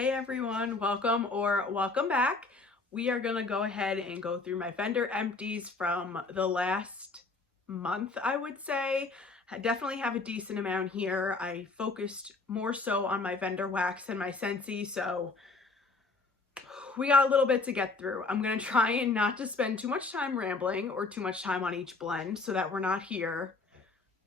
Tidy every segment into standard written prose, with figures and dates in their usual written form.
Hey everyone, welcome or welcome back. We are gonna go ahead and go through my vendor empties from the last month, I would say. I definitely have a decent amount here. I focused more so on my vendor wax and my Scentsy, so we got a little bit to get through. I'm gonna try and not to spend too much time rambling or too much time on each blend so that we're not here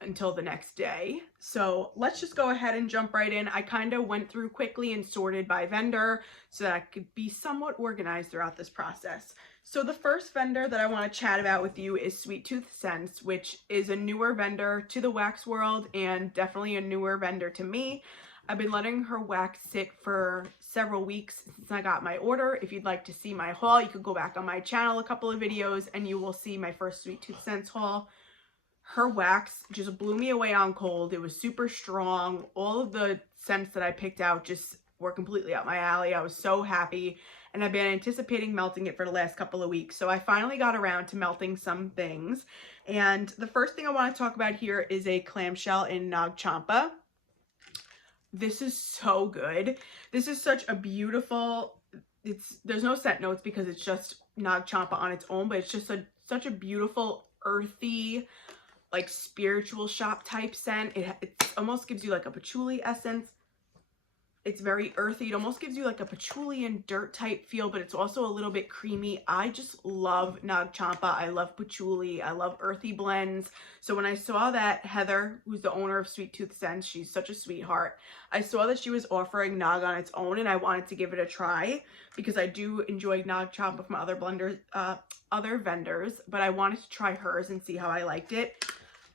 until the next day. So let's just go ahead and jump right in. I kind of went through quickly and sorted by vendor so that I could be somewhat organized throughout this process. So the first vendor that I want to chat about with you is Sweet Tooth Scents, which is a newer vendor to the wax world and definitely a newer vendor to me. I've been letting her wax sit for several weeks since I got my order. If you'd like to see my haul, you could go back on my channel a couple of videos and you will see my first Sweet Tooth Scents haul. Her wax just blew me away on cold. It was super strong. All of the scents that I picked out just were completely up my alley. I was so happy, and I've been anticipating melting it for the last couple of weeks. So I finally got around to melting some things. And the first thing I want to talk about here is a clamshell in Nog Champa. This is so good. This is such a beautiful, there's no scent notes because it's just Nog Champa on its own, but it's just such a beautiful, earthy, like spiritual shop type scent. It almost gives you like a patchouli essence. It's very earthy. It almost gives you like a patchouli and dirt type feel, but it's also a little bit creamy. I just love Nog Champa. I love patchouli. I love earthy blends. So when I saw that Heather, who's the owner of Sweet Tooth Scents, she's such a sweetheart. I saw that she was offering Nog on its own, and I wanted to give it a try because I do enjoy Nog Champa from other vendors, but I wanted to try hers and see how I liked it.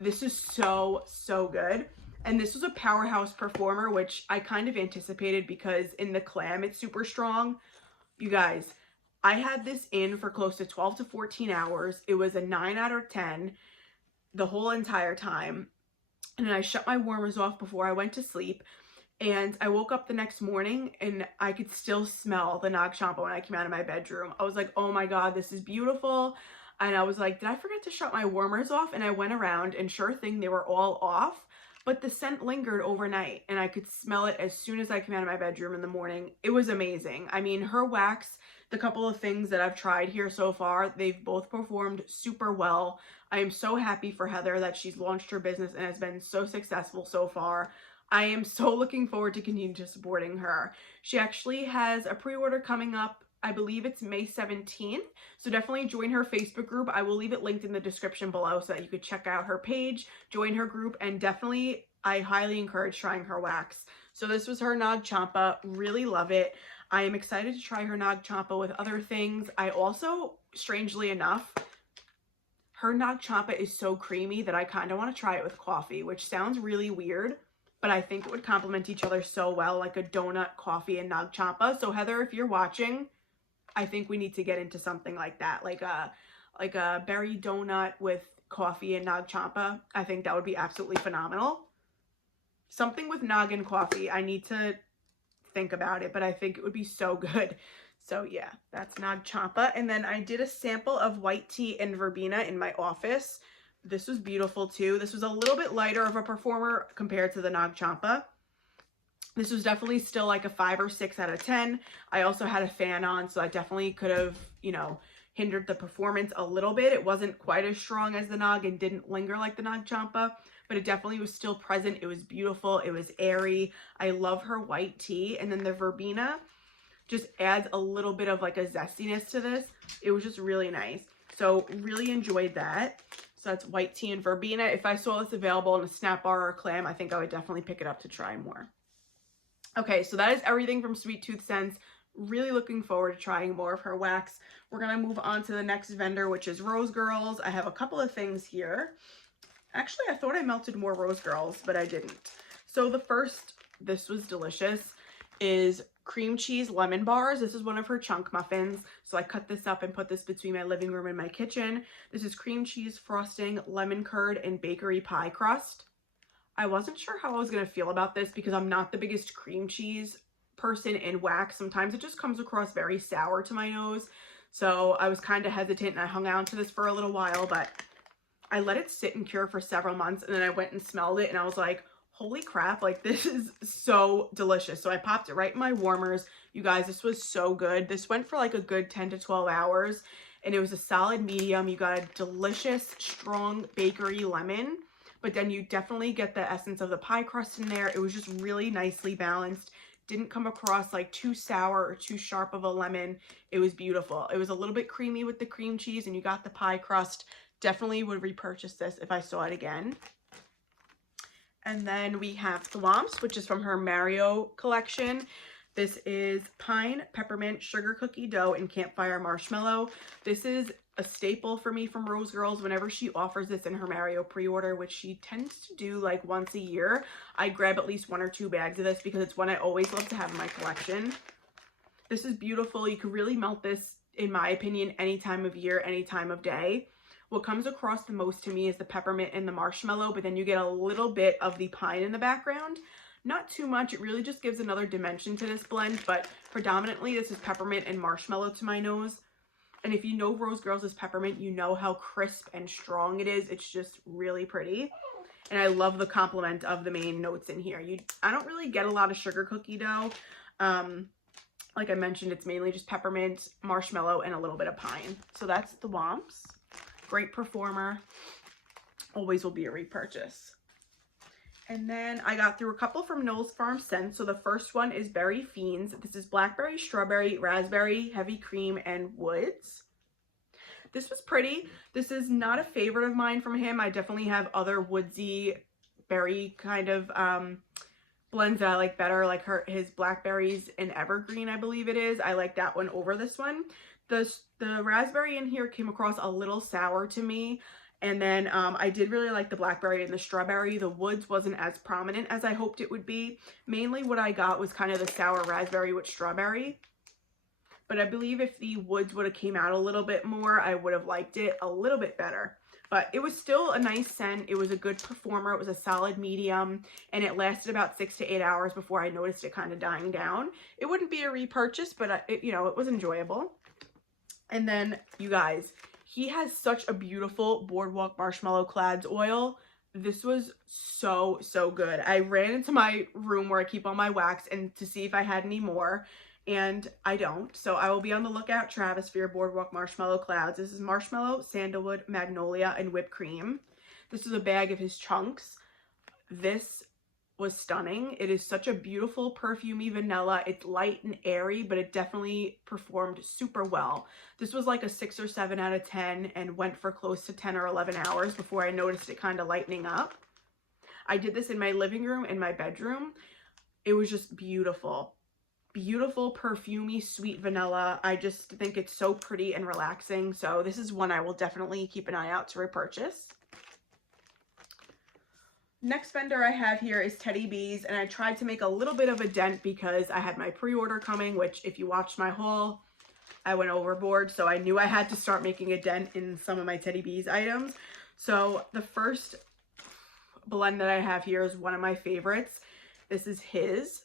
This is so good. And this was a powerhouse performer, which I kind of anticipated because in the clam, it's super strong. You guys, I had this in for close to 12 to 14 hours. It was a 9 out of 10 the whole entire time. And I shut my warmers off before I went to sleep. And I woke up the next morning and I could still smell the Nog Champa when I came out of my bedroom. I was like, oh my God, this is beautiful. And I was like, did I forget to shut my warmers off? And I went around and sure thing, they were all off, but the scent lingered overnight and I could smell it as soon as I came out of my bedroom in the morning. It was amazing. I mean, her wax, the couple of things that I've tried here so far, they've both performed super well. I am so happy for Heather that she's launched her business and has been so successful so far. I am so looking forward to continue to supporting her. She actually has a pre-order coming up. I believe it's May 17th. So definitely join her Facebook group. I will leave it linked in the description below so that you could check out her page, join her group, and definitely I highly encourage trying her wax. So this was her Nog Champa. Really love it. I am excited to try her Nog Champa with other things. I also, strangely enough, her Nog Champa is so creamy that I kind of want to try it with coffee, which sounds really weird, but I think it would complement each other so well, like a donut, coffee, and Nog Champa. So Heather, if you're watching, I think we need to get into something like that, like a berry donut with coffee and Nog Champa. I think that would be absolutely phenomenal. Something with Nog and coffee. I need to think about it, but I think it would be so good. So yeah, that's Nog Champa. And then I did a sample of white tea and verbena in my office. This was beautiful too. This was a little bit lighter of a performer compared to the Nog Champa. This was definitely still like a 5 or 6 out of 10. I also had a fan on, so I definitely could have, you know, hindered the performance a little bit. It wasn't quite as strong as the Nog and didn't linger like the Nog Champa, but it definitely was still present. It was beautiful. It was airy. I love her white tea. And then the verbena just adds a little bit of like a zestiness to this. It was just really nice. So really enjoyed that. So that's white tea and verbena. If I saw this available in a snap bar or a clam, I think I would definitely pick it up to try more. Okay, so that is everything from Sweet Tooth Scents. Really looking forward to trying more of her wax. We're going to move on to the next vendor, which is Rose Girls. I have a couple of things here. Actually, I thought I melted more Rose Girls, but I didn't. So the first, this was delicious, is cream cheese lemon bars. This is one of her chunk muffins. So I cut this up and put this between my living room and my kitchen. This is cream cheese frosting, lemon curd, and bakery pie crust. I wasn't sure how I was going to feel about this because I'm not the biggest cream cheese person in wax. Sometimes it just comes across very sour to my nose. So I was kind of hesitant and I hung on to this for a little while, but I let it sit and cure for several months and then I went and smelled it and I was like, holy crap, like this is so delicious. So I popped it right in my warmers. You guys, this was so good. This went for like a good 10 to 12 hours and it was a solid medium. You got a delicious, strong bakery lemon, but then you definitely get the essence of the pie crust in there. It was just really nicely balanced. Didn't come across like too sour or too sharp of a lemon. It was beautiful. It was a little bit creamy with the cream cheese and you got the pie crust. Definitely would repurchase this if I saw it again. And then we have Thwomps, which is from her Mario collection. This is pine, peppermint, sugar cookie dough, and campfire marshmallow. This is a staple for me from Rose Girls. Whenever she offers this in her Mario pre-order, which she tends to do like once a year, I grab at least 1 or 2 bags of this because it's one I always love to have in my collection. This is beautiful. You can really melt this, in my opinion, any time of year, any time of day. What comes across the most to me is the peppermint and the marshmallow, but then you get a little bit of the pine in the background. Not too much. It really just gives another dimension to this blend, but predominantly this is peppermint and marshmallow to my nose. And if you know Rose Girls is peppermint, you know how crisp and strong it is. It's just really pretty. And I love the complement of the main notes in here. I don't really get a lot of sugar cookie dough. Like I mentioned, it's mainly just peppermint, marshmallow, and a little bit of pine. So that's the Thwomps. Great performer. Always will be a repurchase. And then I got through a couple from Knowles Farm Scents. So the first one is Berry Fiends. This is blackberry, strawberry, raspberry, heavy cream, and woods. This was pretty. This is not a favorite of mine from him. I definitely have other woodsy berry kind of blends that I like better, like his blackberries and evergreen, I believe it is. I like that one over this one. The raspberry in here came across a little sour to me. And then I did really like the blackberry and the strawberry. The woods wasn't as prominent as I hoped it would be. Mainly what I got was kind of the sour raspberry with strawberry. But I believe if the woods would have came out a little bit more, I would have liked it a little bit better. But it was still a nice scent. It was a good performer. It was a solid medium. And it lasted about 6 to 8 hours before I noticed it kind of dying down. It wouldn't be a repurchase, but it was enjoyable. And then, you guys, he has such a beautiful Boardwalk Marshmallow Clads oil. This was so, so good. I ran into my room where I keep all my wax and to see if I had any more, and I don't. So I will be on the lookout. Travis Feere Boardwalk Marshmallow Clouds. This is marshmallow, sandalwood, magnolia, and whipped cream. This is a bag of his chunks. This was stunning. It is such a beautiful perfumey vanilla. It's light and airy, but it definitely performed super well. This was like a 6 or 7 out of 10 and went for close to 10 or 11 hours before I noticed it kind of lightening up. I did this in my living room and my bedroom. It was just beautiful. Beautiful, perfumey, sweet vanilla. I just think it's so pretty and relaxing. So this is one I will definitely keep an eye out to repurchase. Next vendor I have here is Teddy Bees, and I tried to make a little bit of a dent because I had my pre-order coming, which if you watched my haul, I went overboard, so I knew I had to start making a dent in some of my Teddy Bees items. So the first blend that I have here is one of my favorites. This is his.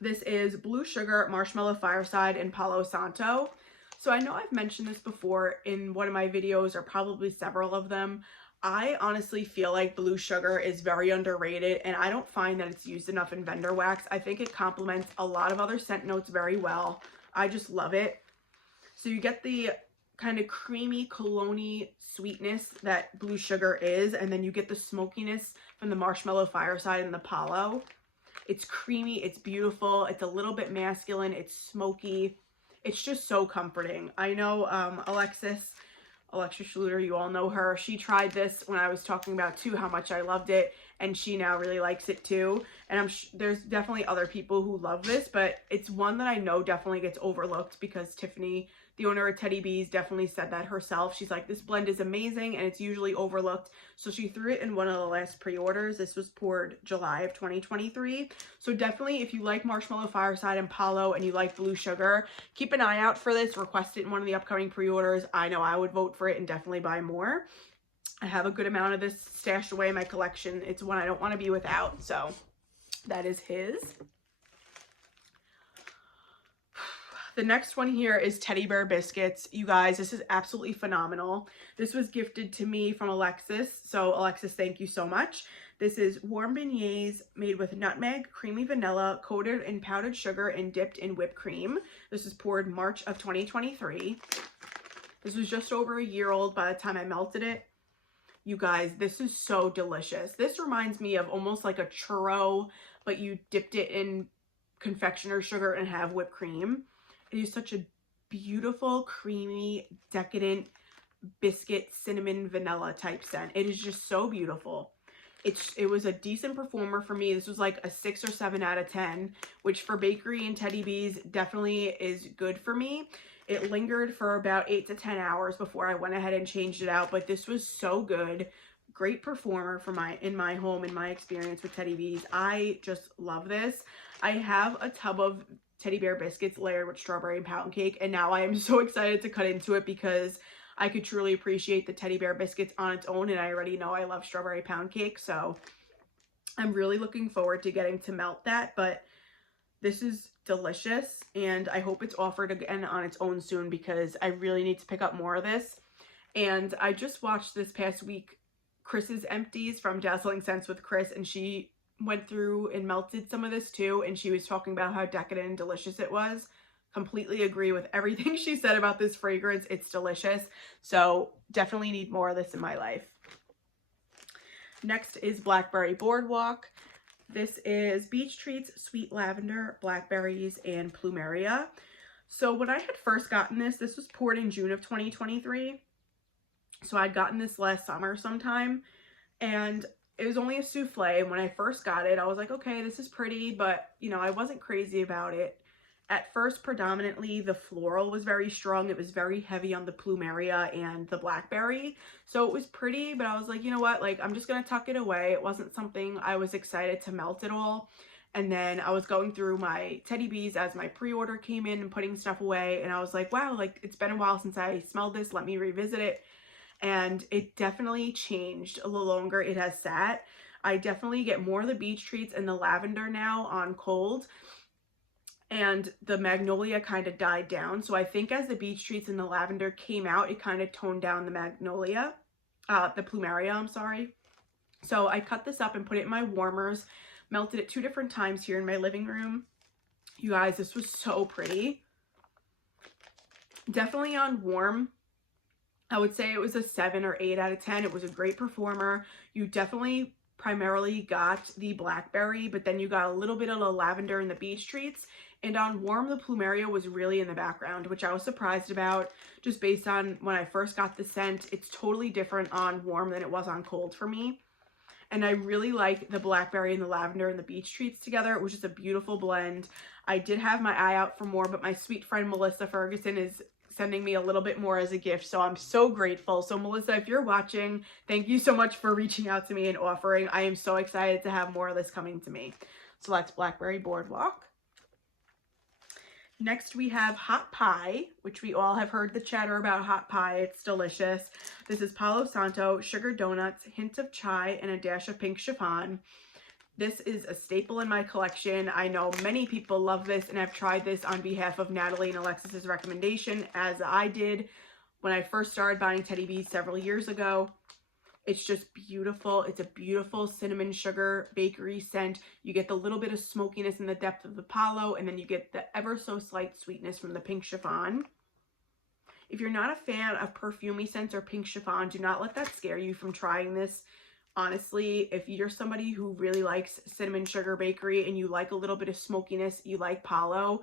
This is Blue Sugar, Marshmallow Fireside, and Palo Santo. So I know I've mentioned this before in one of my videos, or probably several of them. I honestly feel like Blue Sugar is very underrated, and I don't find that it's used enough in vendor wax. I think it complements a lot of other scent notes very well. I just love it. So you get the kind of creamy cologne-y sweetness that Blue Sugar is, and then you get the smokiness from the Marshmallow Fireside and the Palo. It's creamy, it's beautiful, it's a little bit masculine, it's smoky. It's just so comforting. I know Alexis Schluter, you all know her. She tried this when I was talking about too how much I loved it, and she now really likes it too. And there's definitely other people who love this, but it's one that I know definitely gets overlooked because Tiffany, the owner of Teddy Bees, definitely said that herself. She's like, this blend is amazing and it's usually overlooked. So she threw it in one of the last pre-orders. This was poured July of 2023. So definitely if you like Marshmallow Fireside and Palo and you like Blue Sugar, keep an eye out for this. Request it in one of the upcoming pre-orders. I know I would vote for it and definitely buy more. I have a good amount of this stashed away in my collection. It's one I don't want to be without. So that is his. The next one here is Teddy Bear Biscuits. You guys, this is absolutely phenomenal. This was gifted to me from Alexis. So Alexis, thank you so much. This is warm beignets made with nutmeg, creamy vanilla, coated in powdered sugar and dipped in whipped cream. This is poured March of 2023. This was just over a year old by the time I melted it. You guys, this is so delicious. This reminds me of almost like a churro, but you dipped it in confectioner sugar and have whipped cream. It is such a beautiful, creamy, decadent biscuit, cinnamon, vanilla type scent. It is just so beautiful. It was a decent performer for me. This was like a 6 or 7 out of 10, which for bakery and Teddy Bees definitely is good for me. It lingered for about 8 to 10 hours before I went ahead and changed it out, but this was so good. Great performer for in my home, in my experience with Teddy Bees. I just love this. I have a tub of teddy bear biscuits layered with strawberry and pound cake, and now I am so excited to cut into it because I could truly appreciate the teddy bear biscuits on its own, and I already know I love strawberry pound cake, so I'm really looking forward to getting to melt that. But this is delicious, and I hope it's offered again on its own soon because I really need to pick up more of this. And I just watched this past week Chris's Empties from Dazzling Scents with Chris, and she went through and melted some of this too, and she was talking about how decadent and delicious it was. Completely agree with everything she said about this fragrance. It's delicious. So definitely need more of this in my life. Next is Blackberry Boardwalk. This is beach treats, sweet lavender, blackberries, and plumeria. So when I had first gotten this was poured in June of 2023. So I'd gotten this last summer sometime, and it was only a souffle. And when I first got it, I was like, okay, this is pretty, but you know, I wasn't crazy about it. At first, predominantly, the floral was very strong. It was very heavy on the plumeria and the blackberry. So it was pretty, but I was like, you know what? Like, I'm just going to tuck it away. It wasn't something I was excited to melt at all. And then I was going through my Teddy Bees as my pre-order came in and putting stuff away. And I was like, wow, like, it's been a while since I smelled this. Let me revisit it. And it definitely changed a little longer it has sat. I definitely get more of the beach treats and the lavender now on cold. And the magnolia kind of died down. So I think as the beach treats and the lavender came out, it kind of toned down the magnolia, the plumeria, I'm sorry. So I cut this up and put it in my warmers, melted it 2 different times here in my living room. You guys, this was so pretty. Definitely on warm, I would say it was a 7 or 8 out of 10. It was a great performer. You definitely primarily got the blackberry, but then you got a little bit of the lavender in the beach treats. And on warm, the plumeria was really in the background, which I was surprised about just based on when I first got the scent. It's totally different on warm than it was on cold for me. And I really like the blackberry and the lavender and the beach treats together. It was just a beautiful blend. I did have my eye out for more, but my sweet friend Melissa Ferguson is sending me a little bit more as a gift, so I'm so grateful. So Melissa, if you're watching, thank you so much for reaching out to me and offering. I am so excited to have more of this coming to me. So that's Blackberry Boardwalk. Next we have Hot Pie, which we all have heard the chatter about hot pie. It's delicious. This is Palo Santo, sugar donuts, hint of chai, and a dash of pink chiffon. This is a staple in my collection. I know many people love this, and I've tried this on behalf of Natalie and Alexis's recommendation, as I did when I first started buying Teddy Bees several years ago. It's just beautiful. It's a beautiful cinnamon sugar bakery scent. You get the little bit of smokiness in the depth of the Palo, and then you get the ever so slight sweetness from the pink chiffon. If you're not a fan of perfumey scents or pink chiffon, do not let that scare you from trying this. Honestly, if you're somebody who really likes cinnamon sugar bakery and you like a little bit of smokiness, you like Palo,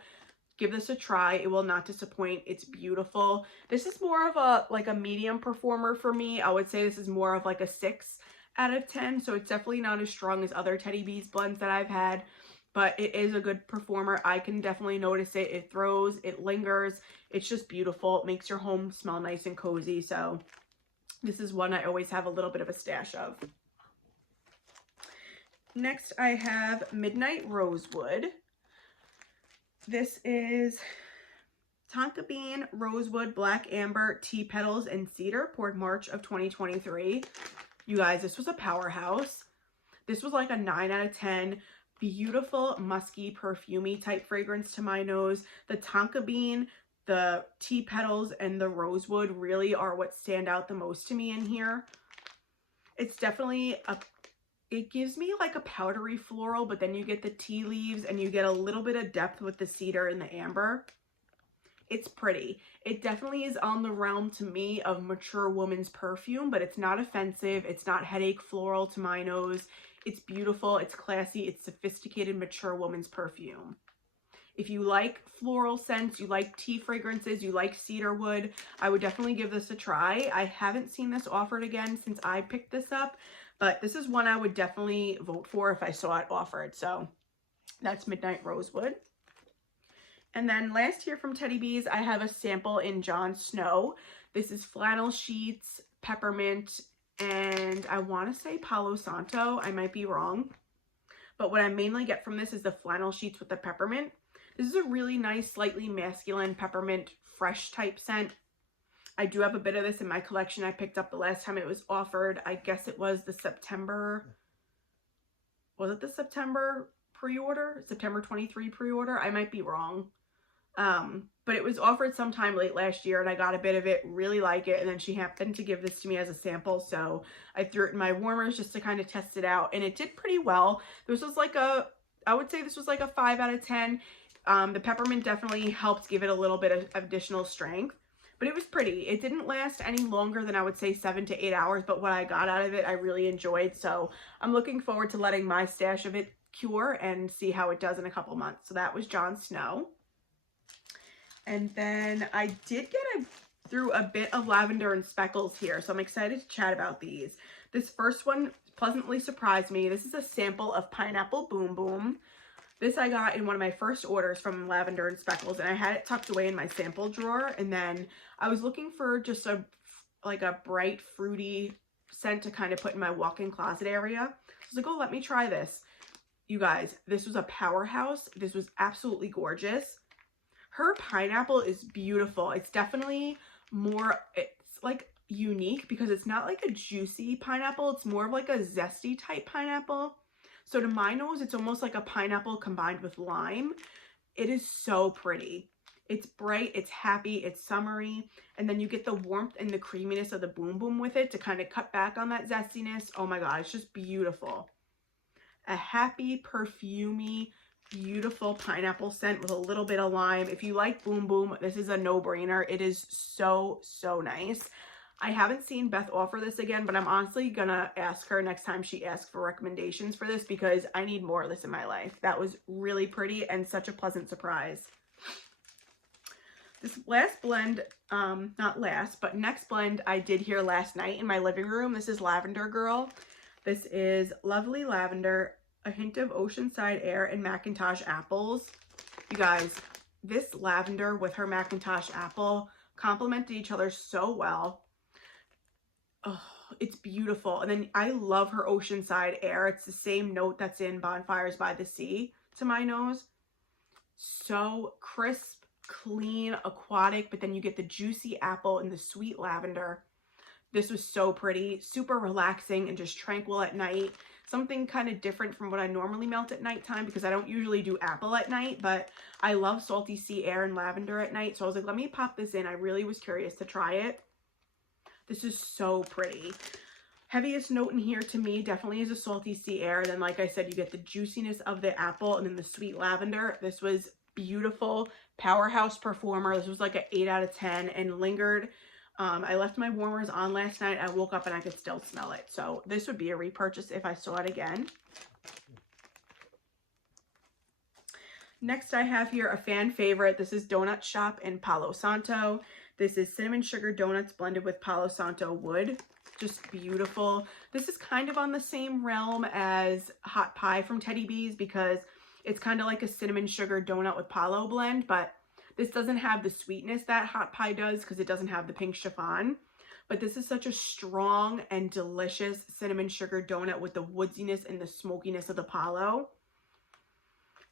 give this a try. It will not disappoint. It's beautiful. This is more of a medium performer for me. I would say this is more of like a 6 out of 10. So it's definitely not as strong as other Teddy Bees blends that I've had, but it is a good performer. I can definitely notice it. It throws, it lingers. It's just beautiful. It makes your home smell nice and cozy. So this is one I always have a little bit of a stash of. Next, I have Midnight Rosewood. This is tonka bean, rosewood, black amber, tea petals, and cedar, poured March of 2023. You guys, this was a powerhouse. This was like a 9 out of 10. Beautiful, musky, perfumey type fragrance to my nose. The tonka bean, the tea petals, and the rosewood really are what stand out the most to me in here. It's definitely a it gives me like a powdery floral, but then you get the tea leaves and you get a little bit of depth with the cedar and the amber. It's pretty. It definitely is on the realm to me of mature woman's perfume, but it's not offensive. It's not headache floral to my nose. It's beautiful. It's classy. It's sophisticated, mature woman's perfume. If you like floral scents, you like tea fragrances, you like cedar wood, I would definitely give this a try. I haven't seen this offered again since I picked this up, but this is one I would definitely vote for if I saw it offered. So that's Midnight Rosewood. And then last here from Teddy Bees, I have a sample in Jon Snow. This is flannel sheets, peppermint, and I want to say Palo Santo. I might be wrong. But what I mainly get from this is the flannel sheets with the peppermint. This is a really nice, slightly masculine peppermint fresh type scent. I do have a bit of this in my collection. I picked up the last time it was offered. I guess it was the September, was it the September pre-order? September 23 pre-order? I might be wrong. But it was offered sometime late last year and I got a bit of it, really like it, and then she happened to give this to me as a sample, so I threw it in my warmers just to kind of test it out, and it did pretty well. This was like a, I would say this was like a 5 out of 10. The peppermint definitely helped give it a little bit of additional strength, but it was pretty. It didn't last any longer than I would say 7 to 8 hours, but what I got out of it I really enjoyed, so I'm looking forward to letting my stash of it cure and see how it does in a couple months. So that was Jon Snow. And then I did get through a bit of lavender and speckles here, so I'm excited to chat about these. This first one pleasantly surprised me. This is a sample of Pineapple Boom Boom. This I got in one of my first orders from Lavender and Speckles, and I had it tucked away in my sample drawer, and then I was looking for just a bright fruity scent to kind of put in my walk-in closet area. So I was like, oh, let me try this. You guys, this was a powerhouse. This was absolutely gorgeous. Her pineapple is beautiful. It's definitely more, it's like unique because it's not like a juicy pineapple. It's more of like a zesty type pineapple. So to my nose, it's almost like a pineapple combined with lime. It is so pretty. It's bright, it's happy, it's summery, and then you get the warmth and the creaminess of the Boom Boom with it to kind of cut back on that zestiness. Oh my God, it's just beautiful. A happy, perfumey, beautiful pineapple scent with a little bit of lime. If you like Boom Boom, this is a no-brainer. It is so, so nice. I haven't seen Beth offer this again, but I'm honestly gonna ask her next time she asks for recommendations for this because I need more of this in my life. That was really pretty and such a pleasant surprise. This last blend, not last, but next blend I did here last night in my living room. This is Lavender Girl. This is Lovely Lavender, a hint of oceanside air, and Macintosh apples. You guys, this lavender with her Macintosh apple complemented each other so well. Oh, it's beautiful. And then I love her oceanside air. It's the same note that's in Bonfires by the Sea to my nose. So crisp, clean, aquatic, but then you get the juicy apple and the sweet lavender. This was so pretty, super relaxing and just tranquil at night. Something kind of different from what I normally melt at nighttime because I don't usually do apple at night, but I love salty sea air and lavender at night. So I was like, let me pop this in. I really was curious to try it. This is so pretty. Heaviest note in here to me definitely is a salty sea air. Then like I said, you get the juiciness of the apple and then the sweet lavender. This was beautiful. Powerhouse performer. This was like an 8 out of 10 and lingered. I left my warmers on last night. I woke up and I could still smell it. So this would be a repurchase if I saw it again. Next I have here a fan favorite. This is Donut Shop in Palo Santo. This is cinnamon sugar donuts blended with Palo Santo wood. Just beautiful. This is kind of on the same realm as Hot Pie from Teddy Bees because it's kind of like a cinnamon sugar donut with Palo blend, but this doesn't have the sweetness that Hot Pie does because it doesn't have the pink chiffon. But this is such a strong and delicious cinnamon sugar donut with the woodsiness and the smokiness of the Palo.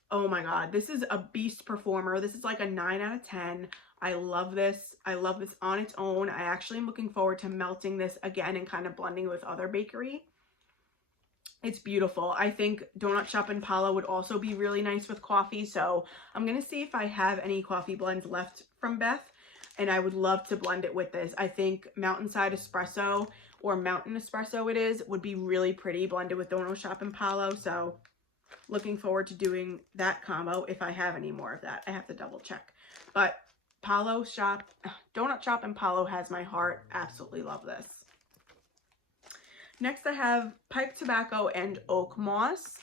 Oh my God, this is a beast performer. This is like a 9 out of 10. I love this. I love this on its own. I actually am looking forward to melting this again and kind of blending with other bakery. It's beautiful. I think Donut Shop and Palo would also be really nice with coffee. So I'm going to see if I have any coffee blends left from Beth. and I would love to blend it with this. I think Mountainside Espresso, or Mountain Espresso it is, would be really pretty blended with Donut Shop and Palo. So looking forward to doing that combo if I have any more of that. I have to double check. But Donut Shop and Palo has my heart. Absolutely love this. Next I have Pipe Tobacco and Oak Moss.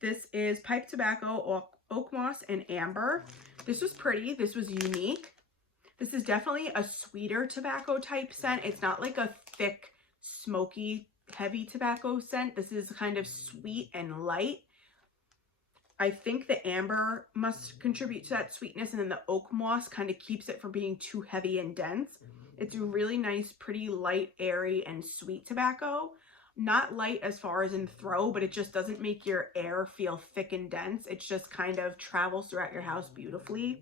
This is Pipe Tobacco, Oak Moss, and Amber. This was pretty. This was unique. This is definitely a sweeter tobacco type scent. It's not like a thick, smoky, heavy tobacco scent. This is kind of sweet and light. I think the amber must contribute to that sweetness, and then the oak moss kind of keeps it from being too heavy and dense. It's a really nice, pretty light, airy, and sweet tobacco. Not light as far as in throw, but it just doesn't make your air feel thick and dense. It just kind of travels throughout your house beautifully.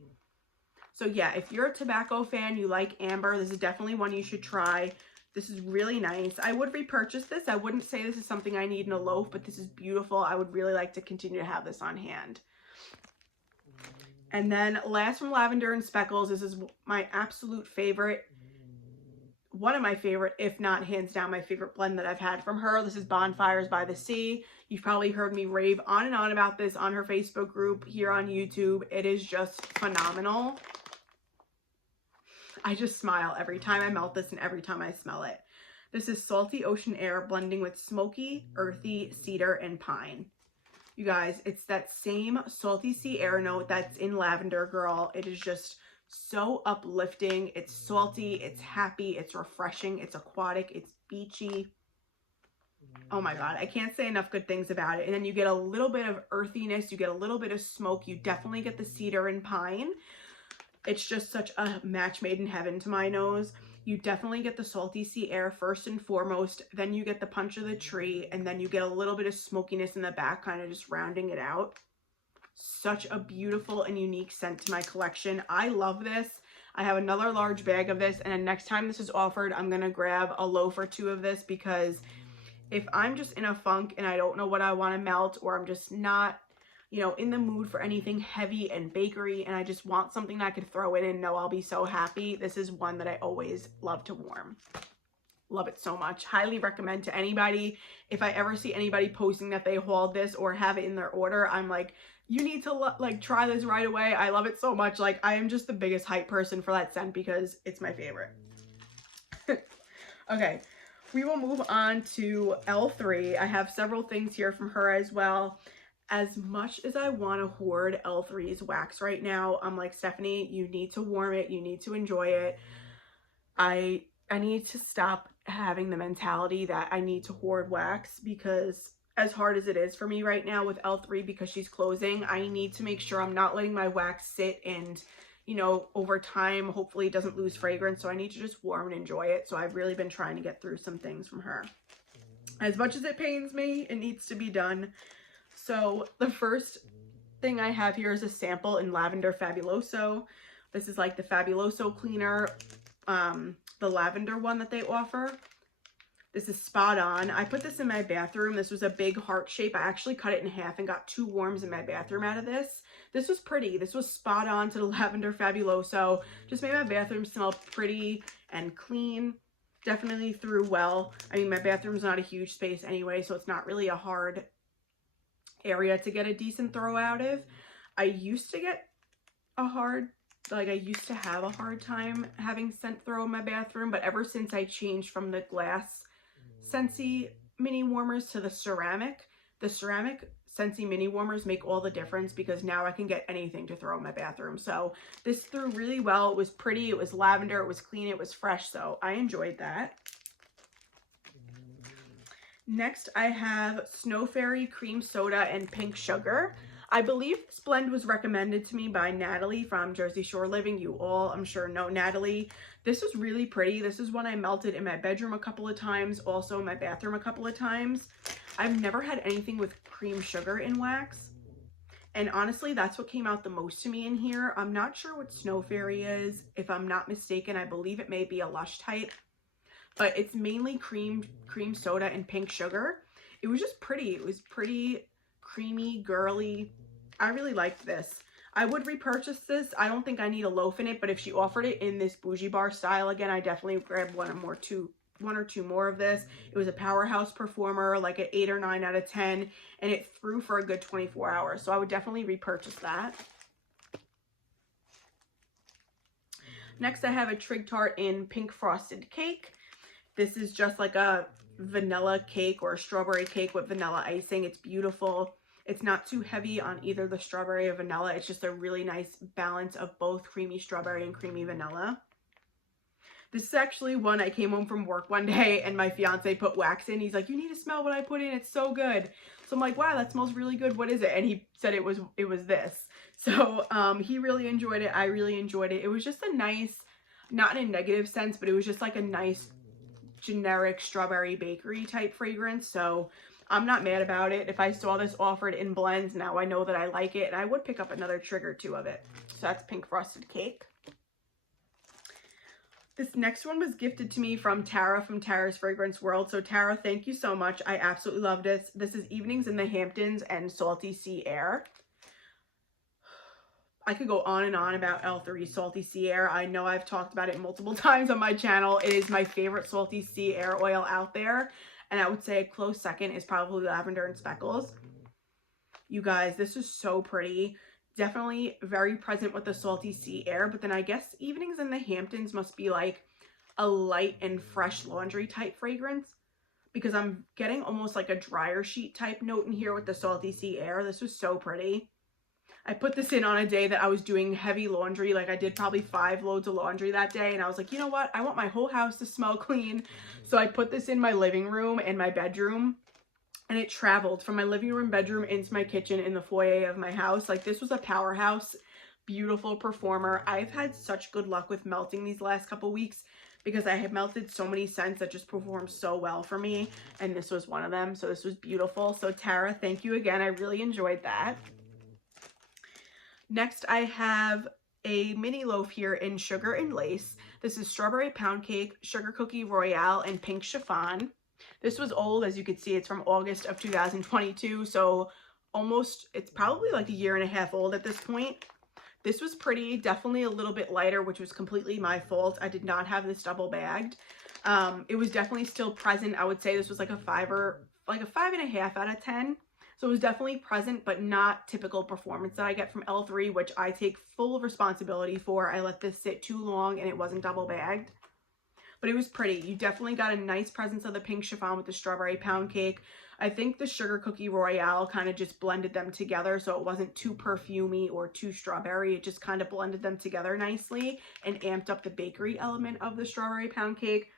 So yeah, if you're a tobacco fan, you like amber, this is definitely one you should try. This is really nice. I would repurchase this. I wouldn't say this is something I need in a loaf, but this is beautiful. I would really like to continue to have this on hand. And then last from Lavender and Speckles, this is my absolute favorite. One of my favorite, if not hands down my favorite blend that I've had from her. This is Bonfires by the Sea. You've probably heard me rave on and on about this on her Facebook group, here on YouTube. It is just phenomenal. I just smile every time I melt this and every time I smell it. This is Salty Ocean Air blending with smoky, earthy, cedar, and pine. You guys, it's that same salty sea air note that's in Lavender Girl. It is just so uplifting. It's salty, it's happy, it's refreshing, it's aquatic, it's beachy. Oh my god, I can't say enough good things about it. And then you get a little bit of earthiness, you get a little bit of smoke, you definitely get the cedar and pine. It's just such a match made in heaven to my nose. You definitely get the salty sea air first and foremost, then you get the punch of the tree, and then you get a little bit of smokiness in the back, kind of just rounding it out. Such a beautiful and unique scent to my collection. I love this. I have another large bag of this, and next time this is offered, I'm going to grab a loaf or two of this, because if I'm just in a funk and I don't know what I want to melt, or I'm just not, you know, in the mood for anything heavy and bakery, and I just want something that I could throw in and know I'll be so happy, this is one that I always love to warm. Love it so much. Highly recommend to anybody. If I ever see anybody posting that they hauled this or have it in their order, I'm like, you need to like try this right away. I love it so much. Like, I am just the biggest hype person for that scent because it's my favorite. Okay, we will move on to L3. I have several things here from her as well. As much as I want to hoard L3's wax right now, I'm like, Stephanie, you need to warm it. You need to enjoy it. I need to stop having the mentality that I need to hoard wax, because as hard as it is for me right now with L3 because she's closing, I need to make sure I'm not letting my wax sit and, you know, over time, hopefully it doesn't lose fragrance. So I need to just warm and enjoy it. So I've really been trying to get through some things from her. As much as it pains me, it needs to be done. So the first thing I have here is a sample in Lavender Fabuloso. This is like the Fabuloso cleaner, the lavender one that they offer. This is spot on. I put this in my bathroom. This was a big heart shape. I actually cut it in half and got 2 worms in my bathroom out of this. This was pretty. This was spot on to the Lavender Fabuloso. Just made my bathroom smell pretty and clean. Definitely threw well. I mean, my bathroom's not a huge space anyway, so it's not really a hard area to get a decent throw out of. I used to have a hard time having scent throw in my bathroom, but ever since I changed from the glass Scentsy mini warmers to the ceramic Scentsy mini warmers make all the difference, because now I can get anything to throw in my bathroom. So this threw really well. It was pretty, it was lavender, it was clean, it was fresh, so I enjoyed that. Next, I have Snow Fairy Cream Soda and Pink Sugar. I believe this blend was recommended to me by Natalie from Jersey Shore Living. You all, I'm sure, know Natalie. This was really pretty. This is one I melted in my bedroom a couple of times, also in my bathroom a couple of times. I've never had anything with cream sugar in wax. And honestly, that's what came out the most to me in here. I'm not sure what Snow Fairy is. If I'm not mistaken, I believe it may be a Lush type. But it's mainly cream soda and pink sugar. It was just pretty. It was pretty creamy, girly. I really liked this. I would repurchase this. I don't think I need a loaf in it, but if she offered it in this bougie bar style again, I definitely grab one or two more of this. It was a powerhouse performer, like an 8 or 9 out of 10, and it threw for a good 24 hours. So I would definitely repurchase that. Next, I have a Trig Tart in Pink Frosted Cake. This is just like a vanilla cake or a strawberry cake with vanilla icing. It's beautiful. It's not too heavy on either the strawberry or vanilla. It's just a really nice balance of both creamy strawberry and creamy vanilla. This is actually one I came home from work one day and my fiance put wax in. He's like, you need to smell what I put in. It's so good. So I'm like, wow, that smells really good. What is it? And he said it was this. So he really enjoyed it. I really enjoyed it. It was just a nice, not in a negative sense, but it was just like a nice generic strawberry bakery type fragrance. So I'm not mad about it. If I saw this offered in blends, now I know that I like it, and I would pick up another trig or two of it. So that's Pink Frosted Cake. This next one was gifted to me from Tara from Tara's Fragrance World. So Tara, thank you so much. I absolutely love this. This is Evenings in the Hamptons and Salty Sea Air. I could go on and on about L3 Salty Sea Air. I know I've talked about it multiple times on my channel. It is my favorite Salty Sea Air oil out there. And I would say a close second is probably Lavender and Speckles. You guys, this is so pretty. Definitely very present with the Salty Sea Air. But then I guess Evenings in the Hamptons must be like a light and fresh laundry type fragrance, because I'm getting almost like a dryer sheet type note in here with the Salty Sea Air. This was so pretty. I put this in on a day that I was doing heavy laundry. Like I did probably 5 loads of laundry that day. And I was like, you know what? I want my whole house to smell clean. So I put this in my living room and my bedroom. And it traveled from my living room, bedroom into my kitchen in the foyer of my house. Like this was a powerhouse, beautiful performer. I've had such good luck with melting these last couple weeks because I have melted so many scents that just perform so well for me. And this was one of them. So this was beautiful. So Tara, thank you again. I really enjoyed that. Next, I have a mini loaf here in Sugar and Lace. This is Strawberry Pound Cake, Sugar Cookie Royale, and Pink Chiffon. This was old, as you can see. It's from August of 2022, so almost, it's probably like a year and a half old at this point. This was pretty, definitely a little bit lighter, which was completely my fault. I did not have this double bagged. It was definitely still present. I would say this was like a 5.5 out of 10. So it was definitely present, but not typical performance that I get from L3, which I take full responsibility for. I let this sit too long and it wasn't double bagged. But it was pretty. You definitely got a nice presence of the pink chiffon with the strawberry pound cake. I think the Sugar Cookie Royale kind of just blended them together, so it wasn't too perfumey or too strawberry. It just kind of blended them together nicely and amped up the bakery element of the strawberry pound cake.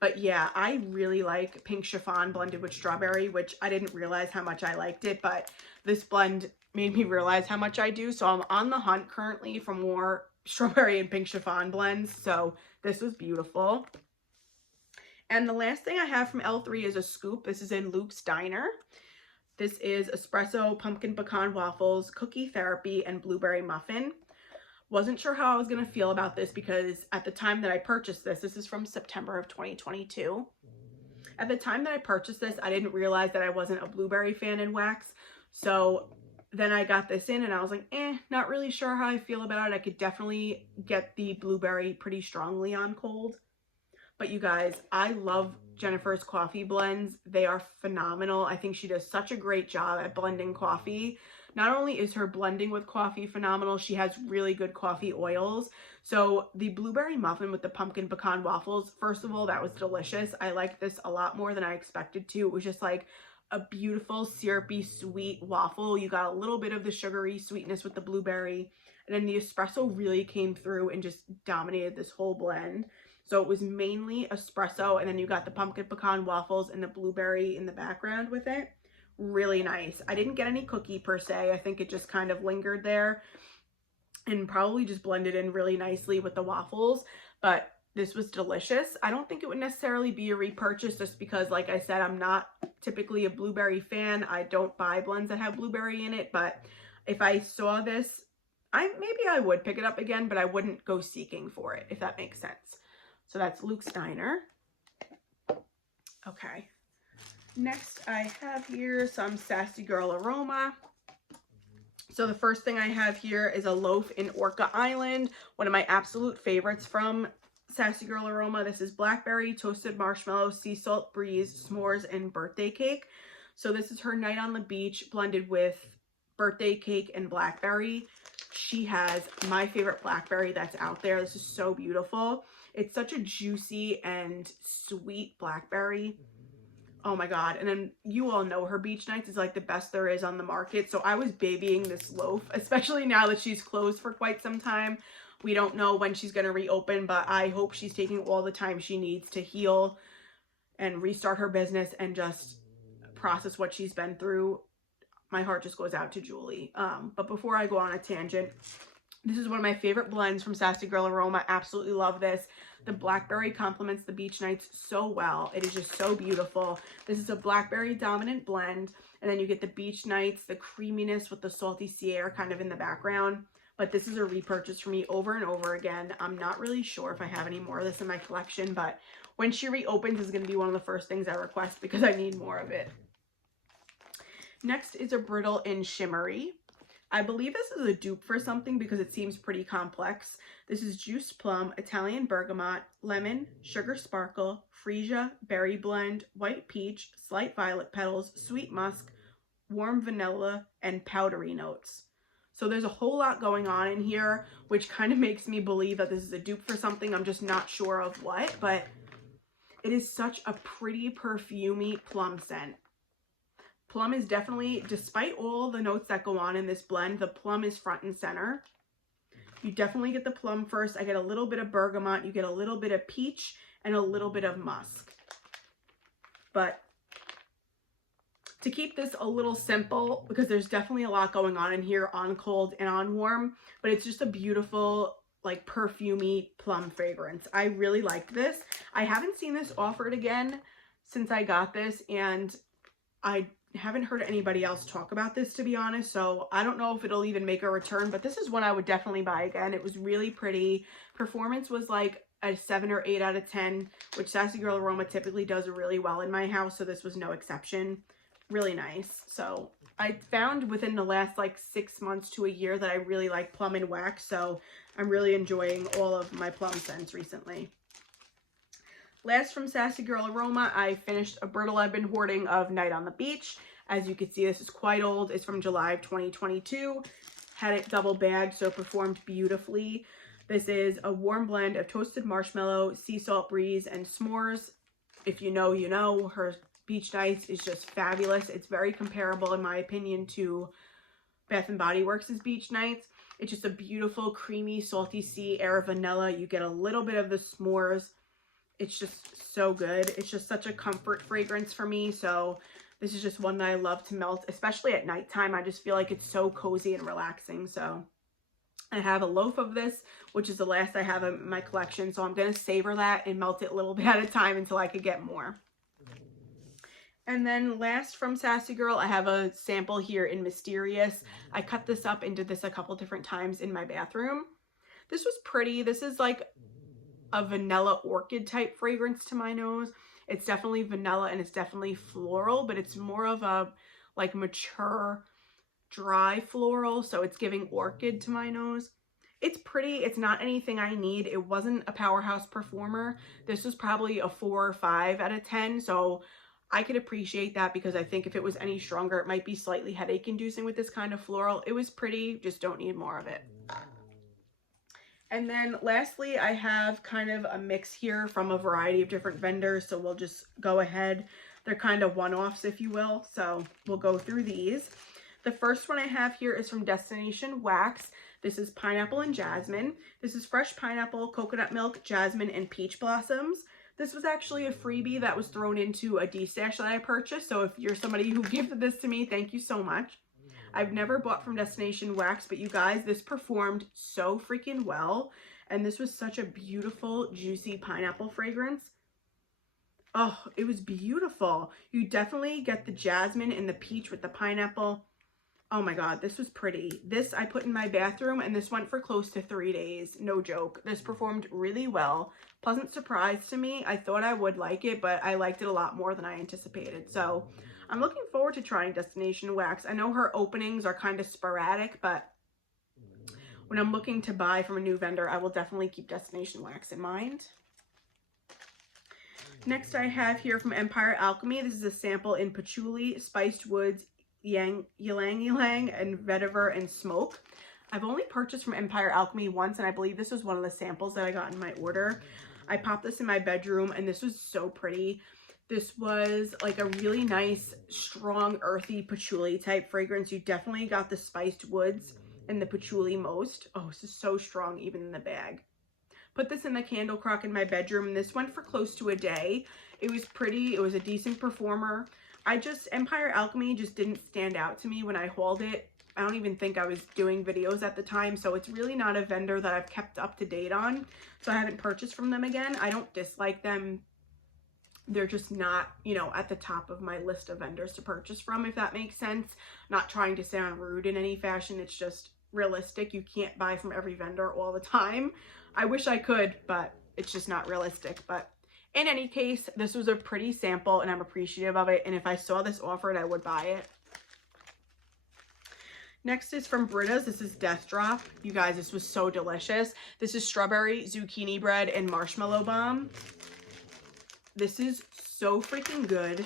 But yeah, I really like pink chiffon blended with strawberry, which I didn't realize how much I liked it, but this blend made me realize how much I do. So I'm on the hunt currently for more strawberry and pink chiffon blends. So this was beautiful. And the last thing I have from L3 is a scoop. This is in Luke's Diner. This is espresso, pumpkin pecan waffles, cookie therapy, and blueberry muffin. Wasn't sure how I was going to feel about this because at the time that I purchased this is from September of 2022. At the time that I purchased this, I didn't realize that I wasn't a blueberry fan in wax. So then I got this in and I was like, not really sure how I feel about it. I could definitely get the blueberry pretty strongly on cold. But you guys, I love Jennifer's coffee blends. They are phenomenal. I think she does such a great job at blending coffee. Not only is her blending with coffee phenomenal, she has really good coffee oils. So the blueberry muffin with the pumpkin pecan waffles, first of all, that was delicious. I liked this a lot more than I expected to. It was just like a beautiful syrupy sweet waffle. You got a little bit of the sugary sweetness with the blueberry, and then the espresso really came through and just dominated this whole blend. So it was mainly espresso, and then you got the pumpkin pecan waffles and the blueberry in the background with it. Really nice. I didn't get any cookie per se. I think it just kind of lingered there and probably just blended in really nicely with the waffles, but this was delicious. I don't think it would necessarily be a repurchase just because, like I said, I'm not typically a blueberry fan. I don't buy blends that have blueberry in it, but if I saw this, maybe I would pick it up again, but I wouldn't go seeking for it, if that makes sense. So that's Luke's Diner. Okay. Next, I have here some Sassy Girl Aroma. So the first thing I have here is a loaf in Orca Island, one of my absolute favorites from Sassy Girl Aroma. This is blackberry, toasted marshmallow, sea salt breeze, s'mores, and birthday cake. So this is her night on the beach blended with birthday cake and blackberry. She has my favorite blackberry that's out there. This is so beautiful. It's such a juicy and sweet blackberry. Oh my god. And then you all know her beach nights is like the best there is on the market. So I was babying this loaf, especially now that she's closed for quite some time. We don't know when she's going to reopen, but I hope she's taking all the time she needs to heal and restart her business and just process what she's been through. My heart just goes out to Julie. But before I go on a tangent, this is one of my favorite blends from Sassy Girl Aroma. Absolutely love this. The blackberry complements the beach nights so well. It is just so beautiful. This is a blackberry dominant blend, and then you get the beach nights, the creaminess with the salty sea air kind of in the background. But this is a repurchase for me over and over again. I'm not really sure if I have any more of this in my collection, but when she reopens, is going to be one of the first things I request because I need more of it. Next is a brittle in Shimmery. I believe this is a dupe for something because it seems pretty complex. This is juiced plum, Italian bergamot, lemon, sugar sparkle, freesia, berry blend, white peach, slight violet petals, sweet musk, warm vanilla, and powdery notes. So there's a whole lot going on in here, which kind of makes me believe that this is a dupe for something. I'm just not sure of what, but it is such a pretty perfumey plum scent. Plum is definitely, despite all the notes that go on in this blend, the plum is front and center. You definitely get the plum first. I get a little bit of bergamot, you get a little bit of peach, and a little bit of musk. But to keep this a little simple, because there's definitely a lot going on in here on cold and on warm, but it's just a beautiful, like, perfumey plum fragrance. I really like this. I haven't seen this offered again since I got this, and I haven't heard anybody else talk about this, to be honest, so I don't know if it'll even make a return, but this is one I would definitely buy again. It was really pretty. Performance was like a 7 or 8 out of 10, which Sassy Girl Aroma typically does really well in my house, so this was no exception. Really nice. So I found within the last like 6 months to a year that I really like plum and wax, so I'm really enjoying all of my plum scents recently. Last from Sassy Girl Aroma, I finished a brittle I've been hoarding of Night on the Beach. As you can see, this is quite old. It's from July of 2022. Had it double bagged, so it performed beautifully. This is a warm blend of toasted marshmallow, sea salt breeze, and s'mores. If you know, you know. Her beach nights is just fabulous. It's very comparable, in my opinion, to Bath & Body Works' beach nights. It's just a beautiful, creamy, salty sea air vanilla. You get a little bit of the s'mores. It's just so good. It's just such a comfort fragrance for me. So this is just one that I love to melt, especially at nighttime. I just feel like it's so cozy and relaxing. So I have a loaf of this, which is the last I have in my collection. So I'm going to savor that and melt it a little bit at a time until I could get more. And then last from Sassy Girl, I have a sample here in Mysterious. I cut this up and did this a couple different times in my bathroom. This was pretty. This is like a vanilla orchid type fragrance to my nose. It's definitely vanilla and it's definitely floral, but it's more of a like mature dry floral, so it's giving orchid to my nose. It's pretty. It's not anything I need. It wasn't a powerhouse performer. This was probably a 4 or 5 out of 10, so I could appreciate that because I think if it was any stronger, it might be slightly headache inducing with this kind of floral. It was pretty, just don't need more of it. And then lastly, I have kind of a mix here from a variety of different vendors, so we'll just go ahead. They're kind of one-offs, if you will, so we'll go through these. The first one I have here is from Destination Wax. This is Pineapple and Jasmine. This is fresh pineapple, coconut milk, jasmine, and peach blossoms. This was actually a freebie that was thrown into a D-stash that I purchased, so if you're somebody who gifted this to me, thank you so much. I've never bought from Destination Wax, but you guys, this performed so freaking well. And this was such a beautiful, juicy pineapple fragrance. Oh, it was beautiful. You definitely get the jasmine and the peach with the pineapple. Oh my God, this was pretty. This I put in my bathroom and this went for close to 3 days. No joke. This performed really well. Pleasant surprise to me. I thought I would like it, but I liked it a lot more than I anticipated. So I'm looking forward to trying Destination Wax. I know her openings are kind of sporadic, but when I'm looking to buy from a new vendor, I will definitely keep Destination Wax in mind. Next I have here from Empire Alchemy. This is a sample in patchouli, spiced woods, ylang ylang, and vetiver and smoke. I've only purchased from Empire Alchemy once, and I believe this was one of the samples that I got in my order. I popped this in my bedroom, and this was so pretty. This was like a really nice, strong, earthy patchouli type fragrance. You definitely got the spiced woods and the patchouli most. Oh, this is so strong even in the bag. Put this in the candle crock in my bedroom, and this went for close to a day. It was pretty. It was a decent performer. Empire Alchemy just didn't stand out to me when I hauled it. I don't even think I was doing videos at the time, so it's really not a vendor that I've kept up to date on. So I haven't purchased from them again. I don't dislike them. They're just not, you know, at the top of my list of vendors to purchase from, if that makes sense. Not trying to sound rude in any fashion. It's just realistic. You can't buy from every vendor all the time. I wish I could, but it's just not realistic. But in any case, this was a pretty sample, and I'm appreciative of it. And if I saw this offered, I would buy it. Next is from Britta's. This is Death Drop. You guys, this was so delicious. This is strawberry, zucchini bread, and marshmallow bomb. This is so freaking good.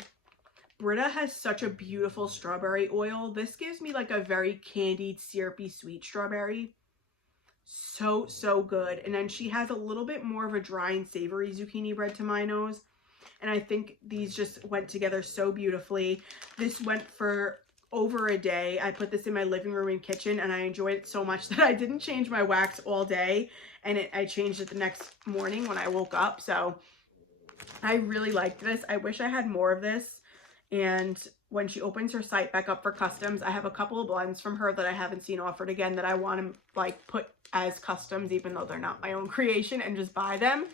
Britta has such a beautiful strawberry oil. This gives me like a very candied, syrupy, sweet strawberry. So, so good. And then she has a little bit more of a dry and savory zucchini bread to my nose. And I think these just went together so beautifully. This went for over a day. I put this in my living room and kitchen, and I enjoyed it so much that I didn't change my wax all day, and I changed it the next morning when I woke up. So I really liked this. I wish I had more of this. And when she opens her site back up for customs, I have a couple of blends from her that I haven't seen offered again that I want to like put as customs, even though they're not my own creation, and just buy them.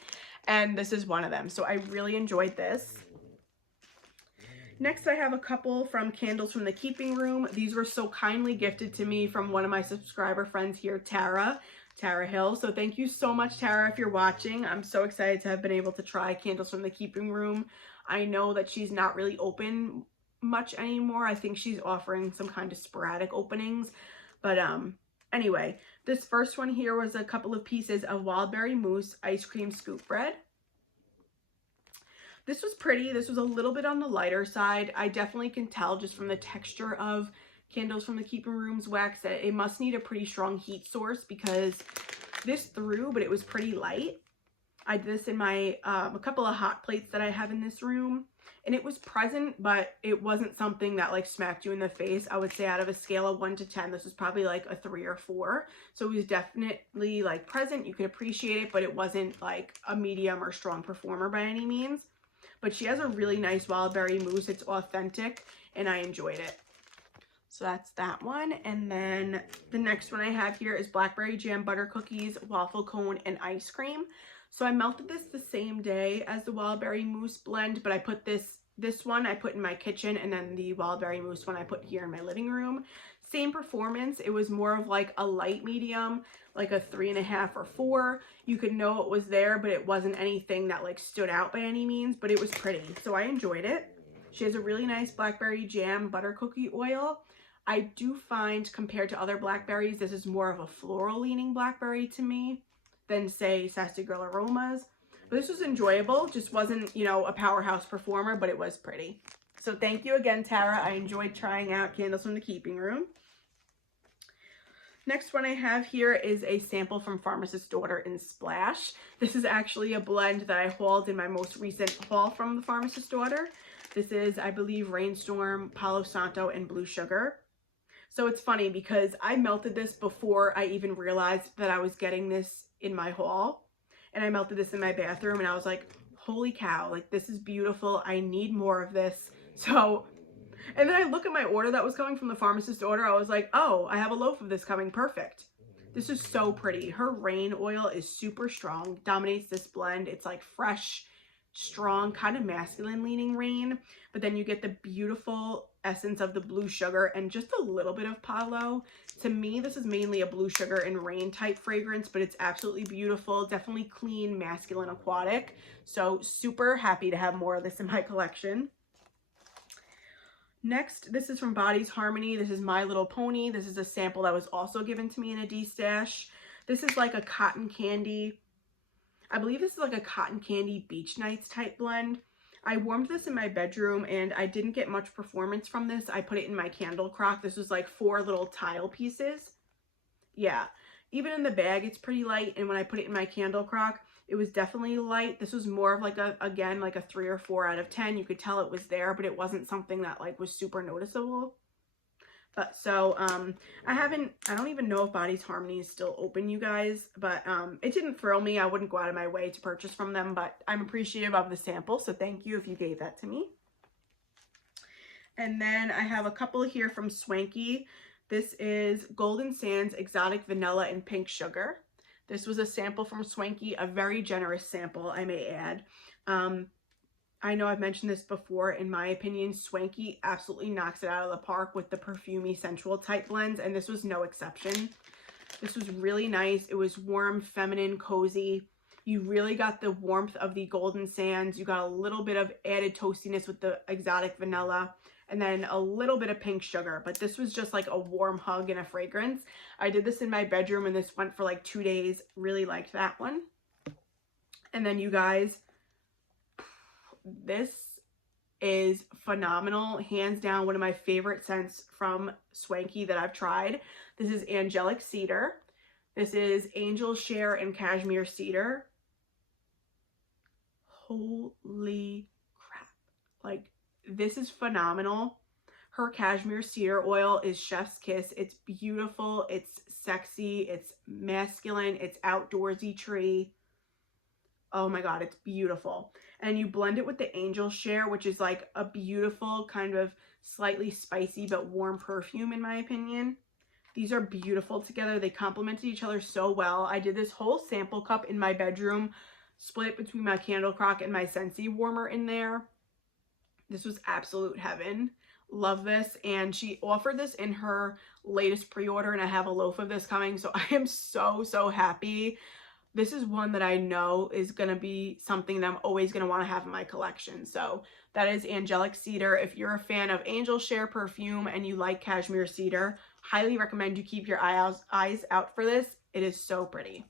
And this is one of them. So I really enjoyed this. Next, I have a couple from Candles from the Keeping Room. These were so kindly gifted to me from one of my subscriber friends here, Tara Hill. So thank you so much, Tara, if you're watching. I'm so excited to have been able to try Candles from the Keeping Room. I know that she's not really open much anymore. I think she's offering some kind of sporadic openings. But anyway, this first one here was a couple of pieces of Wildberry Mousse ice cream scoop bread. This was pretty. This was a little bit on the lighter side. I definitely can tell just from the texture of Candles from the Keeping Room's wax that it must need a pretty strong heat source, because this threw, but it was pretty light. I did this in my a couple of hot plates that I have in this room, and it was present, but it wasn't something that like smacked you in the face. I would say out of a scale of 1 to 10, this was probably like a 3 or 4. So it was definitely like present. You could appreciate it, but it wasn't like a medium or strong performer by any means. But she has a really nice Wildberry mousse. It's authentic, and I enjoyed it. So that's that one. And then the next one I have here is Blackberry Jam Butter Cookies, Waffle Cone, and Ice Cream. So I melted this the same day as the Wildberry Mousse blend, but I put this one I put in my kitchen, and then the Wildberry Mousse one I put here in my living room. Same performance. It was more of like a light medium, like a 3.5 or 4. You could know it was there, but it wasn't anything that like stood out by any means, but it was pretty. So I enjoyed it. She has a really nice Blackberry Jam Butter Cookie oil. I do find, compared to other blackberries, this is more of a floral leaning blackberry to me than say Sassy Girl Aromas. But this was enjoyable. Just wasn't, you know, a powerhouse performer, but it was pretty. So thank you again, Tara. I enjoyed trying out Candles from the Keeping Room. Next one I have here is a sample from Pharmacist's Daughter in Splash. This is actually a blend that I hauled in my most recent haul from the Pharmacist's Daughter. This is, I believe, Rainstorm, Palo Santo, and Blue Sugar. So it's funny because I melted this before I even realized that I was getting this in my haul. And I melted this in my bathroom, and I was like, holy cow, like this is beautiful. I need more of this. So, and then I look at my order that was coming from the Pharmacist's Daughter. I was like, oh, I have a loaf of this coming. Perfect. This is so pretty. Her rain oil is super strong, dominates this blend. It's like fresh, strong, kind of masculine leaning rain, but then you get the beautiful essence of the blue sugar and just a little bit of palo. To me, this is mainly a blue sugar and rain type fragrance, but it's absolutely beautiful. Definitely clean, masculine, aquatic. So super happy to have more of this in my collection. Next, this is from Body's Harmony. This is My Little Pony. This is a sample that was also given to me in a D-stash. This is like a cotton candy. I believe this is like a cotton candy beach nights type blend. I warmed this in my bedroom and I didn't get much performance from this. I put it in my candle crock. This was like 4 little tile pieces. Yeah, even in the bag, it's pretty light. And when I put it in my candle crock, it was definitely light. This was more of like again, like a 3 or 4 out of 10. You could tell it was there, but it wasn't something that like was super noticeable. But so, I don't even know if Body's Harmony is still open, you guys, but, it didn't thrill me. I wouldn't go out of my way to purchase from them, but I'm appreciative of the sample. So thank you if you gave that to me. And then I have a couple here from Swanky. This is Golden Sands Exotic Vanilla and Pink Sugar. This was a sample from Swanky, a very generous sample, I may add. I know I've mentioned this before. In my opinion, Swanky absolutely knocks it out of the park with the perfumey sensual type blends, and this was no exception. This was really nice. It was warm, feminine, cozy. You really got the warmth of the Golden Sands. You got a little bit of added toastiness with the exotic vanilla, and then a little bit of pink sugar. But this was just like a warm hug and a fragrance. I did this in my bedroom, and this went for like 2 days. Really liked that one. And then you guys, this is phenomenal. Hands down, one of my favorite scents from Swanky that I've tried. This is Angelic Cedar. This is Angel Share and Cashmere Cedar. Holy crap. Like, this is phenomenal. Her Cashmere Cedar oil is chef's kiss. It's beautiful. It's sexy. It's masculine. It's outdoorsy tree. Oh my God, it's beautiful. And you blend it with the Angel Share, which is like a beautiful kind of slightly spicy but warm perfume in my opinion. These are beautiful together. They complemented each other so well. I did this whole sample cup in my bedroom, split it between my candle crock and my Scentsy warmer in there. This was absolute heaven. Love this. And she offered this in her latest pre-order, and I have a loaf of this coming. So I am so happy. This is one that I know is going to be something that I'm always going to want to have in my collection. So that is Angelic Cedar. If you're a fan of Angel Share perfume and you like Cashmere Cedar, highly recommend you keep your eyes out for this. It is so pretty.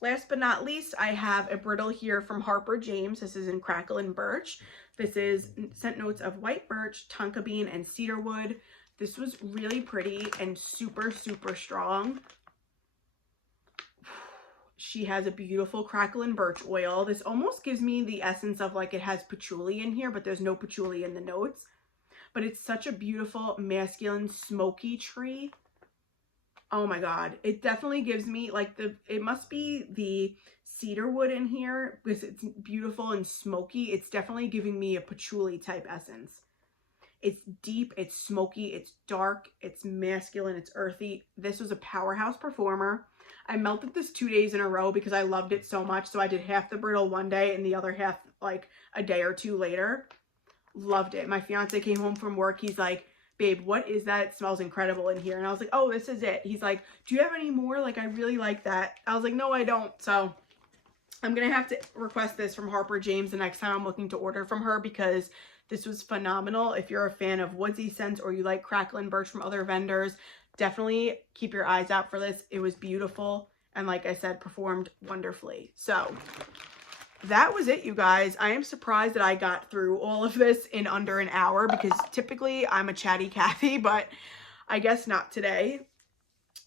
Last but not least, I have a brittle here from Harper James. This is in Crackling Birch. This is scent notes of white birch, tonka bean, and cedarwood. This was really pretty and super strong. She has a beautiful Crackling Birch oil. This almost gives me the essence of like it has patchouli in here, but there's no patchouli in the notes. But it's such a beautiful masculine smoky tree. Oh my God. It definitely gives me like it must be the cedarwood in here because it's beautiful and smoky. It's definitely giving me a patchouli type essence. It's deep, it's smoky, it's dark, it's masculine, it's earthy. This was a powerhouse performer. I melted this 2 days in a row because I loved it so much. So I did half the brittle one day and the other half like a day or two later. Loved it. My fiance came home from work. He's like, babe, what is that? It smells incredible in here. And I was like, oh, this is it. He's like, do you have any more? Like, I really like that. I was like, no, I don't. So I'm going to have to request this from Harper James the next time I'm looking to order from her because this was phenomenal. If you're a fan of woodsy scents or you like Crackling Birch from other vendors, definitely keep your eyes out for this. It was beautiful. And like I said, performed wonderfully. So that was it, you guys. I am surprised that I got through all of this in under an hour because typically I'm a chatty Cathy, but I guess not today.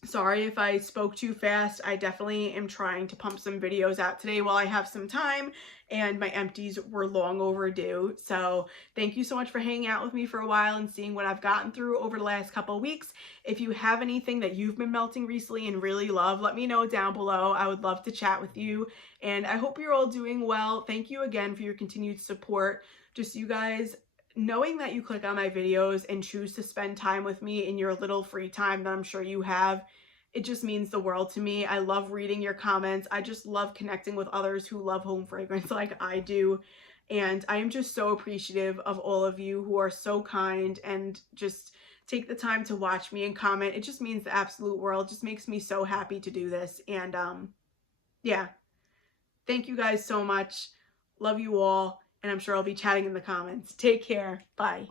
Sorry if I spoke too fast. I definitely am trying to pump some videos out today while I have some time, and my empties were long overdue. So thank you so much for hanging out with me for a while and seeing what I've gotten through over the last couple of weeks. If you have anything that you've been melting recently and really love, let me know down below. I would love to chat with you, and I hope you're all doing well. Thank you again for your continued support. Just you guys knowing that you click on my videos and choose to spend time with me in your little free time that I'm sure you have, it just means the world to me. I love reading your comments. I just love connecting with others who love home fragrance like I do. And I am just so appreciative of all of you who are so kind and just take the time to watch me and comment. It just means the absolute world. It just makes me so happy to do this. And yeah, thank you guys so much. Love you all. and I'm sure I'll be chatting in the comments. Take care. Bye.